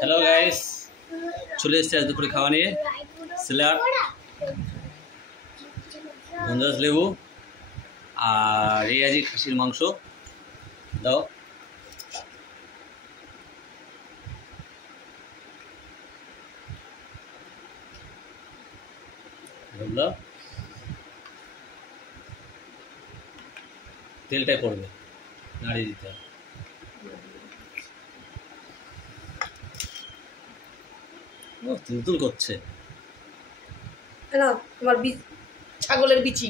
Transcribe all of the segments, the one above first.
Hello guys, চলে এসেছি আজ দুপুরে খাওয়া নিয়ে। স্যালাড, গন্ধরাজ লেবু আর রেয়াজি খাসির মাংস দাও। দাও, তেলটাই পড়বে, নাড়িয়ে দিতে হবে। ও তুলতুল করছে। তোমার ছাগলের বিচি,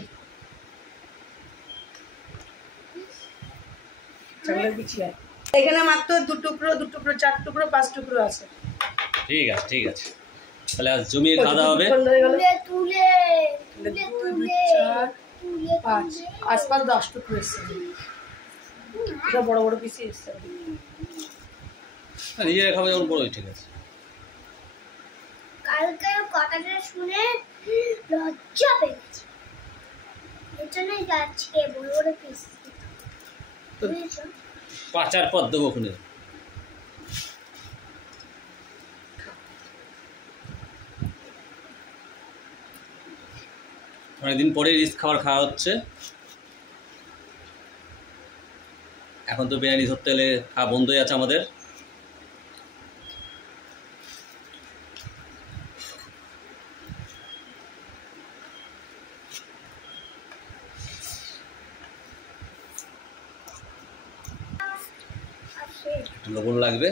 ছাগলের বিচি এখানে মাত্র দু টুকরো 4 টুকরো 5 টুকরো আছে। ঠিক আছে ঠিক আছে, তাহলে আজ জমিয়ে খাওয়া দাওয়া হবে। আশপাশ 10 টুকরো এসছে, বড় বড় পিসি এসছে। নিজেরা খাবো যখন বড়ই, ঠিক আছে। কালকে কথাটা শুনে লজ্জা পেয়েছি, এর জন্যই যাচ্ছি বড় বড় পিস। পাচার পর দেবো ওখানে। অনেকদিন পরে রিচ খাবার খাওয়া হচ্ছে। এখন তো বিরিয়ানি ধরতে গেলে খাওয়া বন্ধই আছে আমাদের। লবণ লাগবে।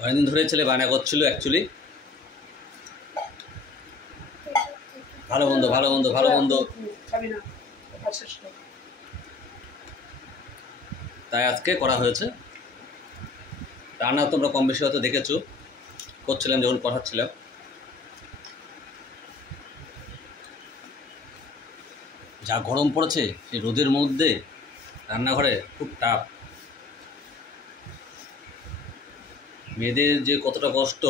অনেকদিন ধরে ছেলে বায়না করছিল অ্যাকচুয়ালি। ভালো বন্ধু ভালো বন্ধু ভালো বন্ধু, তাই আজকে করা হয়েছে। রান্না তোমরা কম বেশি হয়তো দেখেছো, করছিলাম যখন পড়াচ্ছিলাম। যা গরম পড়েছে সেই রোদের মধ্যে রান্নাঘরে খুব টাফ। মেয়েদের যে কতটা কষ্ট,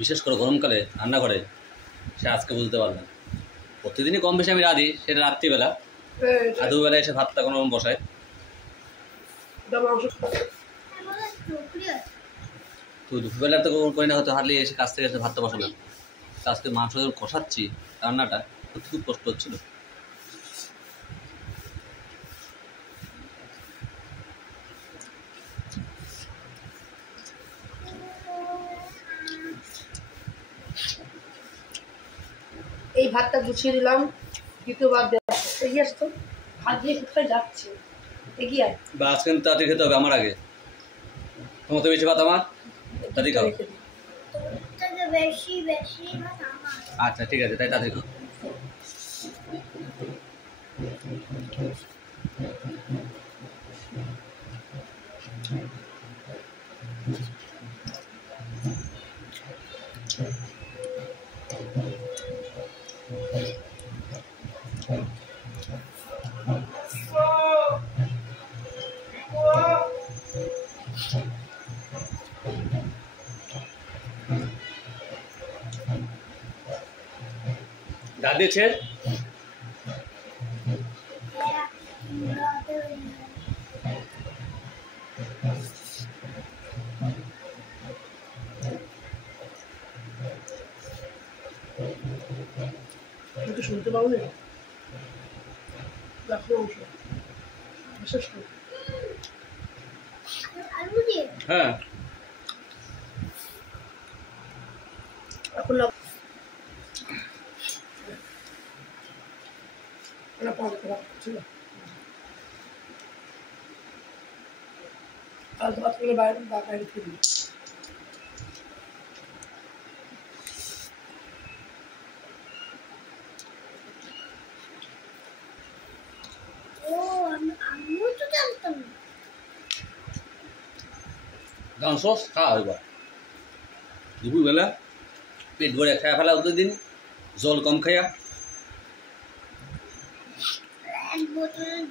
বিশেষ করে গরমকালে রান্নাঘরে, সে আজকে বুঝতে পারলাম। প্রতিদিনই কম বেশি আমি রাঁধি, সেটা রাত্রিবেলা, আর দুবেলা এসে ভাতটা কোনো বসায়। তো দুপুরবেলা তো করি না, হয়তো হারলি এসে কাছ থেকে এসে ভাতটা বসালাম। আজকে মাংস যখন কষাচ্ছি, রান্নাটা সত্যি খুব কষ্ট হচ্ছিল। এই ভাতটা গুছিয়ে দিলাম, দ্বিতীয়বার এগিয়ে আসতো। ভাত দিয়ে কোথায় যাচ্ছে, এগিয়ে আয়। বা আজকে তাড়াতাড়ি খেতে হবে আমার আগে। তোমার তো বেশি ভাত, আমার তাড়াতাড়ি খাও। আচ্ছা ঠিক আছে, তাই তাড়াতাড়ি খাও। ডাল দিয়েছে। শুনতে পাবো না, হ্যাঁ এখন বাইরে ফিরি। ধান সস খাওয়া এবার দুপুরবেলা পেট ভরে খাওয়া ফেলা, ওদের দিন জল কম খাইয়া।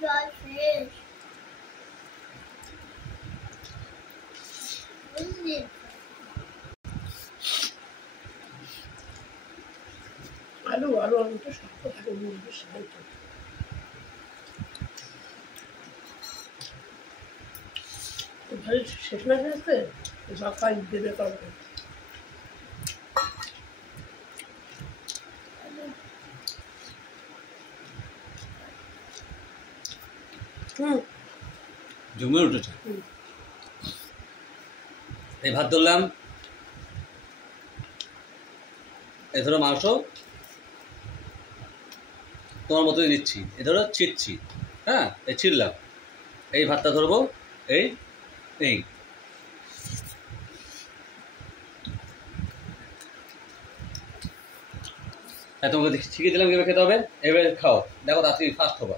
জল শেষ। আলু আলু আলুটা শক্ত থাকে মুরগির সাইড ভাই শেষ না গেছে সকাল দেবে করবে জমে উঠেছে। এই ভাত ধরলাম, এ ধরো মাংস তোমার মতোই দিচ্ছি, এ ধরো ছিটছি, হ্যাঁ এই ছিটলাম, এই ভাতটা ধরবো, এই এই তোমাকে শিখিয়ে দিলাম কীভাবে খেতে হবে, এভাবে খাও, দেখো তাড়াতাড়ি ফাস্ট হবা।